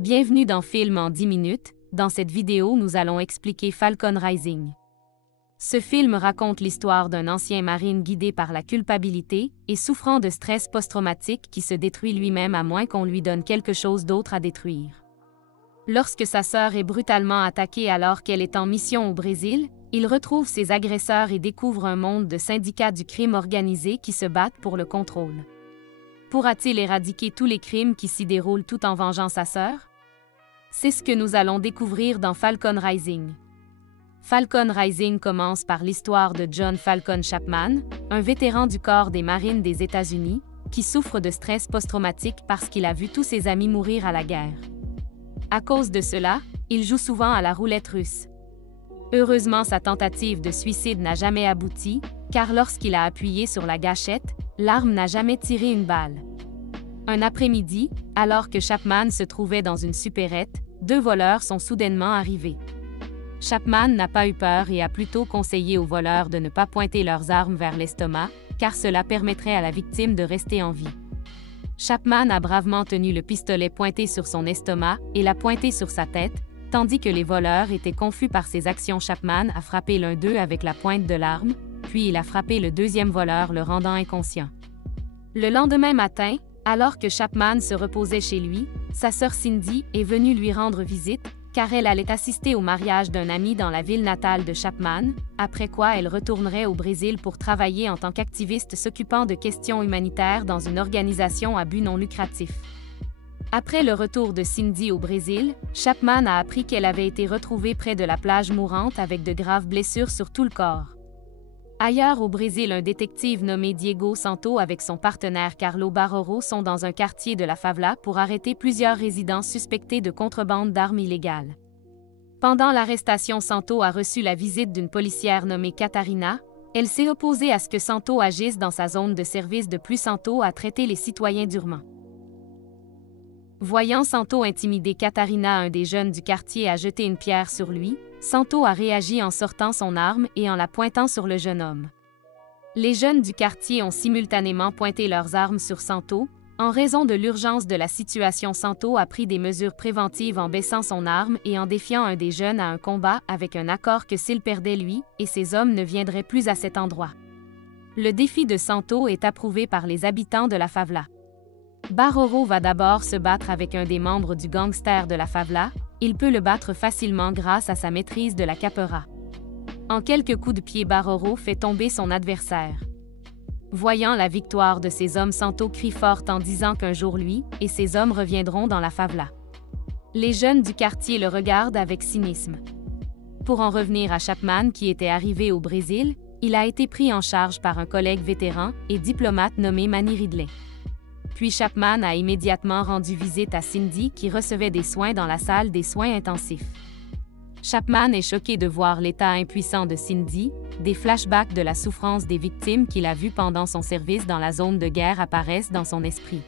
Bienvenue dans Film en 10 minutes. Dans cette vidéo, nous allons expliquer Falcon Rising. Ce film raconte l'histoire d'un ancien marine guidé par la culpabilité et souffrant de stress post-traumatique qui se détruit lui-même à moins qu'on lui donne quelque chose d'autre à détruire. Lorsque sa sœur est brutalement attaquée alors qu'elle est en mission au Brésil, il retrouve ses agresseurs et découvre un monde de syndicats du crime organisé qui se battent pour le contrôle. Pourra-t-il éradiquer tous les crimes qui s'y déroulent tout en vengeant sa sœur? C'est ce que nous allons découvrir dans Falcon Rising. Falcon Rising commence par l'histoire de John Falcon Chapman, un vétéran du corps des marines des États-Unis, qui souffre de stress post-traumatique parce qu'il a vu tous ses amis mourir à la guerre. À cause de cela, il joue souvent à la roulette russe. Heureusement, sa tentative de suicide n'a jamais abouti, car lorsqu'il a appuyé sur la gâchette, l'arme n'a jamais tiré une balle. Un après-midi, alors que Chapman se trouvait dans une supérette, deux voleurs sont soudainement arrivés. Chapman n'a pas eu peur et a plutôt conseillé aux voleurs de ne pas pointer leurs armes vers l'estomac, car cela permettrait à la victime de rester en vie. Chapman a bravement tenu le pistolet pointé sur son estomac et l'a pointé sur sa tête, tandis que les voleurs étaient confus par ses actions. Chapman a frappé l'un d'eux avec la pointe de l'arme, puis il a frappé le deuxième voleur, le rendant inconscient. Le lendemain matin, alors que Chapman se reposait chez lui, sa sœur Cindy est venue lui rendre visite, car elle allait assister au mariage d'un ami dans la ville natale de Chapman, après quoi elle retournerait au Brésil pour travailler en tant qu'activiste s'occupant de questions humanitaires dans une organisation à but non lucratif. Après le retour de Cindy au Brésil, Chapman a appris qu'elle avait été retrouvée près de la plage mourante avec de graves blessures sur tout le corps. Ailleurs au Brésil, un détective nommé Diego Santo avec son partenaire Carlo Barroso sont dans un quartier de la favela pour arrêter plusieurs résidents suspectés de contrebande d'armes illégales. Pendant l'arrestation, Santo a reçu la visite d'une policière nommée Catarina. Elle s'est opposée à ce que Santo agisse dans sa zone de service. De plus, Santo a traité les citoyens durement. Voyant Santo intimider Catarina, un des jeunes du quartier a jeté une pierre sur lui. Santo a réagi en sortant son arme et en la pointant sur le jeune homme. Les jeunes du quartier ont simultanément pointé leurs armes sur Santo. En raison de l'urgence de la situation, Santo a pris des mesures préventives en baissant son arme et en défiant un des jeunes à un combat avec un accord que s'il perdait, lui et ses hommes ne viendraient plus à cet endroit. Le défi de Santo est approuvé par les habitants de la favela. Barroso va d'abord se battre avec un des membres du gangster de la favela. Il peut le battre facilement grâce à sa maîtrise de la capoeira. En quelques coups de pied, Barroso fait tomber son adversaire. Voyant la victoire de ses hommes, Santo crie fort en disant qu'un jour lui et ses hommes reviendront dans la favela. Les jeunes du quartier le regardent avec cynisme. Pour en revenir à Chapman qui était arrivé au Brésil, il a été pris en charge par un collègue vétéran et diplomate nommé Manny Ridley. Puis Chapman a immédiatement rendu visite à Cindy qui recevait des soins dans la salle des soins intensifs. Chapman est choqué de voir l'état impuissant de Cindy. Des flashbacks de la souffrance des victimes qu'il a vues pendant son service dans la zone de guerre apparaissent dans son esprit.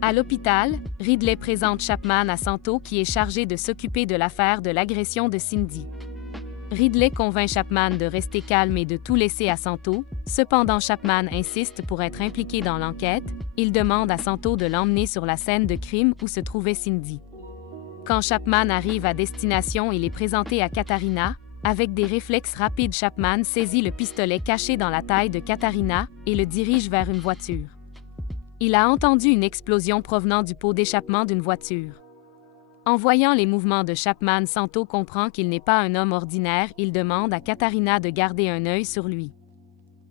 À l'hôpital, Ridley présente Chapman à Santo qui est chargé de s'occuper de l'affaire de l'agression de Cindy. Ridley convainc Chapman de rester calme et de tout laisser à Santo. Cependant, Chapman insiste pour être impliqué dans l'enquête. Il demande à Santo de l'emmener sur la scène de crime où se trouvait Cindy. Quand Chapman arrive à destination, il est présenté à Catarina. Avec des réflexes rapides, Chapman saisit le pistolet caché dans la taille de Catarina et le dirige vers une voiture. Il a entendu une explosion provenant du pot d'échappement d'une voiture. En voyant les mouvements de Chapman, Santo comprend qu'il n'est pas un homme ordinaire. Il demande à Catarina de garder un œil sur lui.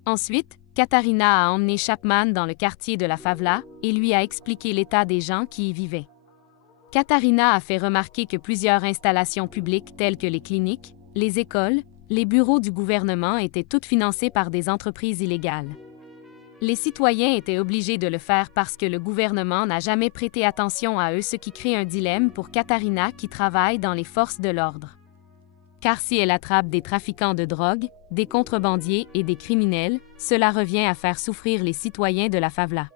Ensuite, Catarina a emmené Chapman dans le quartier de la favela et lui a expliqué l'état des gens qui y vivaient. Catarina a fait remarquer que plusieurs installations publiques telles que les cliniques, les écoles, les bureaux du gouvernement étaient toutes financées par des entreprises illégales. Les citoyens étaient obligés de le faire parce que le gouvernement n'a jamais prêté attention à eux, ce qui crée un dilemme pour Catarina qui travaille dans les forces de l'ordre. Car si elle attrape des trafiquants de drogue, des contrebandiers et des criminels, cela revient à faire souffrir les citoyens de la favela.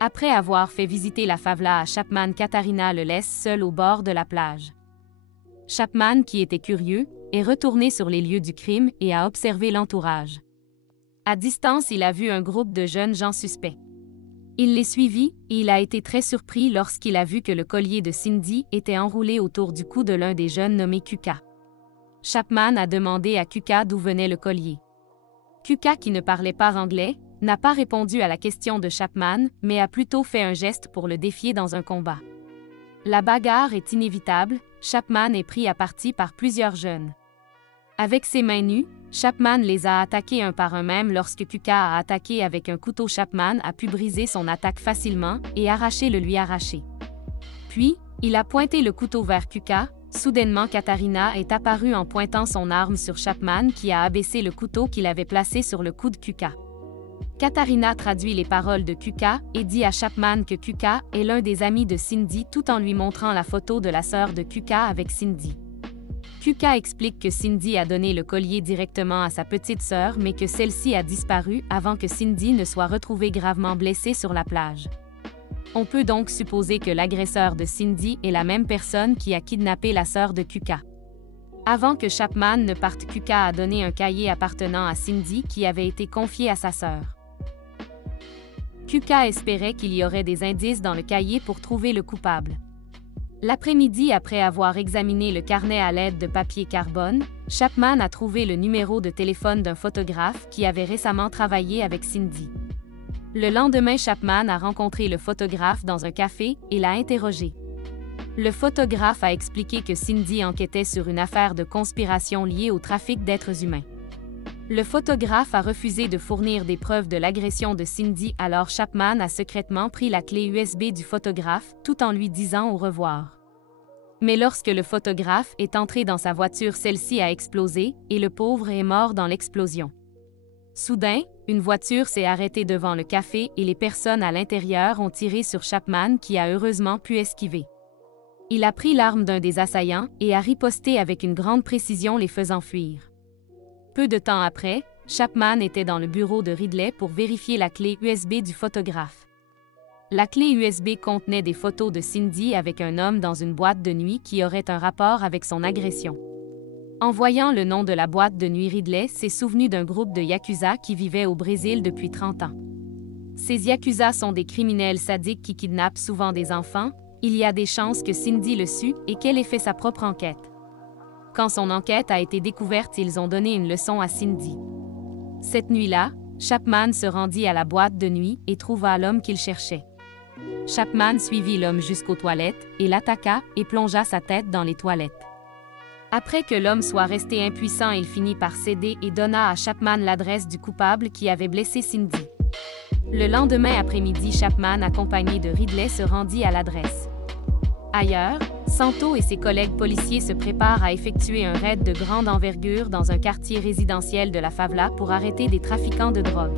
Après avoir fait visiter la favela à Chapman, Catarina le laisse seul au bord de la plage. Chapman, qui était curieux, est retourné sur les lieux du crime et a observé l'entourage. À distance, il a vu un groupe de jeunes gens suspects. Il les suivit, et il a été très surpris lorsqu'il a vu que le collier de Cindy était enroulé autour du cou de l'un des jeunes nommé Kuka. Chapman a demandé à Kuka d'où venait le collier. Kuka, qui ne parlait pas anglais, n'a pas répondu à la question de Chapman, mais a plutôt fait un geste pour le défier dans un combat. La bagarre est inévitable, Chapman est pris à partie par plusieurs jeunes. Avec ses mains nues, Chapman les a attaqués un par un même lorsque Kuka a attaqué avec un couteau. Chapman a pu briser son attaque facilement et arracher le lui arraché. Puis, il a pointé le couteau vers Kuka. Soudainement, Katarina est apparue en pointant son arme sur Chapman qui a abaissé le couteau qu'il avait placé sur le cou de Kuka. Katarina traduit les paroles de Kuka et dit à Chapman que Kuka est l'un des amis de Cindy tout en lui montrant la photo de la sœur de Kuka avec Cindy. Kuka explique que Cindy a donné le collier directement à sa petite sœur mais que celle-ci a disparu avant que Cindy ne soit retrouvée gravement blessée sur la plage. On peut donc supposer que l'agresseur de Cindy est la même personne qui a kidnappé la sœur de Kuka. Avant que Chapman ne parte, Kuka a donné un cahier appartenant à Cindy qui avait été confié à sa sœur. Kuka espérait qu'il y aurait des indices dans le cahier pour trouver le coupable. L'après-midi, après avoir examiné le carnet à l'aide de papier carbone, Chapman a trouvé le numéro de téléphone d'un photographe qui avait récemment travaillé avec Cindy. Le lendemain, Chapman a rencontré le photographe dans un café et l'a interrogé. Le photographe a expliqué que Cindy enquêtait sur une affaire de conspiration liée au trafic d'êtres humains. Le photographe a refusé de fournir des preuves de l'agression de Cindy, alors Chapman a secrètement pris la clé USB du photographe tout en lui disant au revoir. Mais lorsque le photographe est entré dans sa voiture, celle-ci a explosé et le pauvre est mort dans l'explosion. Soudain, une voiture s'est arrêtée devant le café et les personnes à l'intérieur ont tiré sur Chapman qui a heureusement pu esquiver. Il a pris l'arme d'un des assaillants et a riposté avec une grande précision, les faisant fuir. Peu de temps après, Chapman était dans le bureau de Ridley pour vérifier la clé USB du photographe. La clé USB contenait des photos de Cindy avec un homme dans une boîte de nuit qui aurait un rapport avec son agression. En voyant le nom de la boîte de nuit, Ridley s'est souvenu d'un groupe de Yakuza qui vivait au Brésil depuis 30 ans. Ces Yakuza sont des criminels sadiques qui kidnappent souvent des enfants. Il y a des chances que Cindy le sût et qu'elle ait fait sa propre enquête. Quand son enquête a été découverte, ils ont donné une leçon à Cindy. Cette nuit-là, Chapman se rendit à la boîte de nuit et trouva l'homme qu'il cherchait. Chapman suivit l'homme jusqu'aux toilettes et l'attaqua et plongea sa tête dans les toilettes. Après que l'homme soit resté impuissant, il finit par céder et donna à Chapman l'adresse du coupable qui avait blessé Cindy. Le lendemain après-midi, Chapman, accompagné de Ridley, se rendit à l'adresse. Ailleurs, Santo et ses collègues policiers se préparent à effectuer un raid de grande envergure dans un quartier résidentiel de la favela pour arrêter des trafiquants de drogue.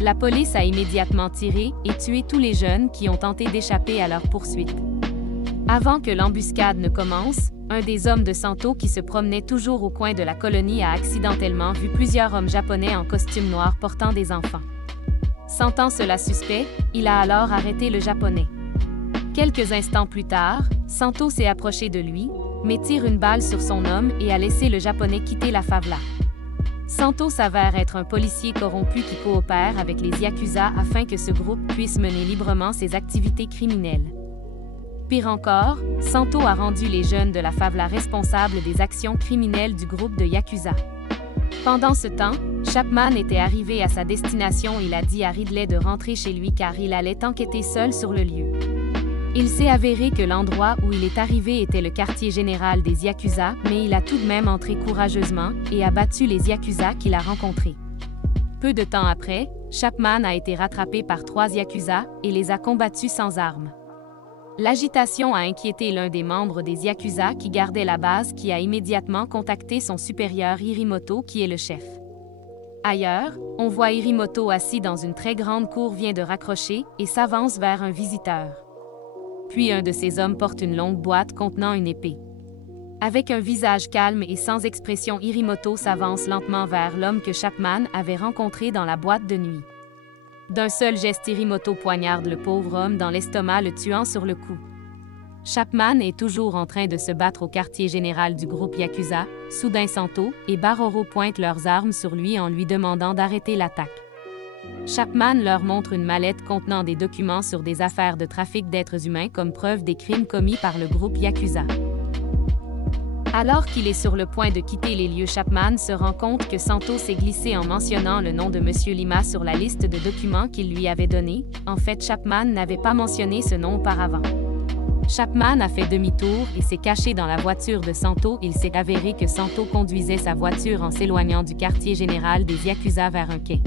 La police a immédiatement tiré et tué tous les jeunes qui ont tenté d'échapper à leur poursuite. Avant que l'embuscade ne commence, un des hommes de Santo qui se promenait toujours au coin de la colonie a accidentellement vu plusieurs hommes japonais en costume noir portant des enfants. Sentant cela suspect, il a alors arrêté le japonais. Quelques instants plus tard, Santo s'est approché de lui, mais tire une balle sur son homme et a laissé le japonais quitter la favela. Santo s'avère être un policier corrompu qui coopère avec les Yakuza afin que ce groupe puisse mener librement ses activités criminelles. Pire encore, Santo a rendu les jeunes de la favela responsables des actions criminelles du groupe de Yakuza. Pendant ce temps, Chapman était arrivé à sa destination. Il a dit à Ridley de rentrer chez lui car il allait enquêter seul sur le lieu. Il s'est avéré que l'endroit où il est arrivé était le quartier général des Yakuza, mais il a tout de même entré courageusement et a battu les Yakuza qu'il a rencontrés. Peu de temps après, Chapman a été rattrapé par 3 Yakuza et les a combattus sans armes. L'agitation a inquiété l'un des membres des Yakuza qui gardait la base, qui a immédiatement contacté son supérieur Hirimoto qui est le chef. Ailleurs, on voit Hirimoto assis dans une très grande cour, vient de raccrocher et s'avance vers un visiteur. Puis un de ces hommes porte une longue boîte contenant une épée. Avec un visage calme et sans expression, Hirimoto s'avance lentement vers l'homme que Chapman avait rencontré dans la boîte de nuit. D'un seul geste, Hirimoto poignarde le pauvre homme dans l'estomac, le tuant sur le coup. Chapman est toujours en train de se battre au quartier général du groupe Yakuza. Soudain, Santo et Baroro pointent leurs armes sur lui en lui demandant d'arrêter l'attaque. Chapman leur montre une mallette contenant des documents sur des affaires de trafic d'êtres humains comme preuve des crimes commis par le groupe Yakuza. Alors qu'il est sur le point de quitter les lieux, Chapman se rend compte que Santo s'est glissé en mentionnant le nom de M. Lima sur la liste de documents qu'il lui avait donnée. En fait, Chapman n'avait pas mentionné ce nom auparavant. Chapman a fait demi-tour et s'est caché dans la voiture de Santo. Il s'est avéré que Santo conduisait sa voiture en s'éloignant du quartier général des Yakuza vers un quai.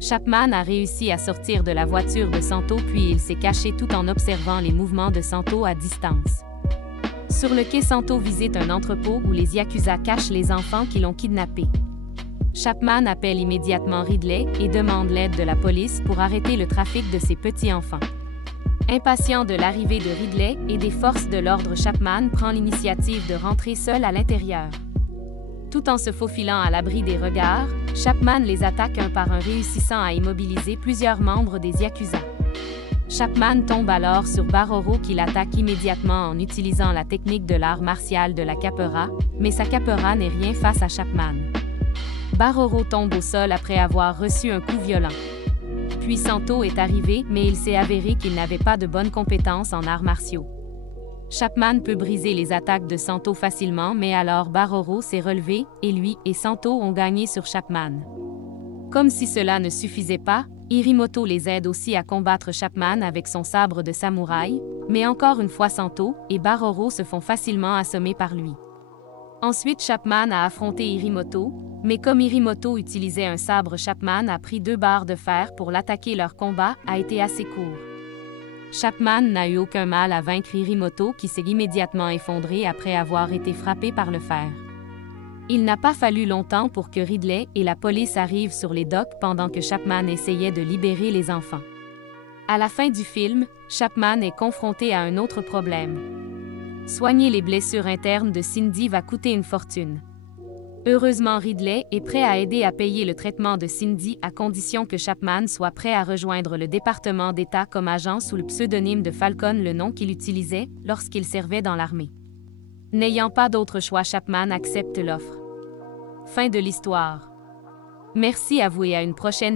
Chapman a réussi à sortir de la voiture de Santo puis il s'est caché tout en observant les mouvements de Santo à distance. Sur le quai, Santo visite un entrepôt où les Yakuza cachent les enfants qui l'ont kidnappé. Chapman appelle immédiatement Ridley et demande l'aide de la police pour arrêter le trafic de ces petits-enfants. Impatient de l'arrivée de Ridley et des forces de l'ordre, Chapman prend l'initiative de rentrer seul à l'intérieur. Tout en se faufilant à l'abri des regards, Chapman les attaque un par un, réussissant à immobiliser plusieurs membres des Yakuza. Chapman tombe alors sur Baroro qui l'attaque immédiatement en utilisant la technique de l'art martial de la capoeira, mais sa capoeira n'est rien face à Chapman. Baroro tombe au sol après avoir reçu un coup violent. Puis Santo est arrivé, mais il s'est avéré qu'il n'avait pas de bonnes compétences en arts martiaux. Chapman peut briser les attaques de Santo facilement, mais alors Baroro s'est relevé, et lui et Santo ont gagné sur Chapman. Comme si cela ne suffisait pas, Hirimoto les aide aussi à combattre Chapman avec son sabre de samouraï, mais encore une fois Santo et Baroro se font facilement assommer par lui. Ensuite, Chapman a affronté Hirimoto, mais comme Hirimoto utilisait un sabre, Chapman a pris 2 barres de fer pour l'attaquer. Leur combat a été assez court. Chapman n'a eu aucun mal à vaincre Hirimoto qui s'est immédiatement effondré après avoir été frappé par le fer. Il n'a pas fallu longtemps pour que Ridley et la police arrivent sur les docks pendant que Chapman essayait de libérer les enfants. À la fin du film, Chapman est confronté à un autre problème. Soigner les blessures internes de Cindy va coûter une fortune. Heureusement, Ridley est prêt à aider à payer le traitement de Cindy à condition que Chapman soit prêt à rejoindre le département d'État comme agent sous le pseudonyme de Falcon, le nom qu'il utilisait lorsqu'il servait dans l'armée. N'ayant pas d'autre choix, Chapman accepte l'offre. Fin de l'histoire. Merci à vous et à une prochaine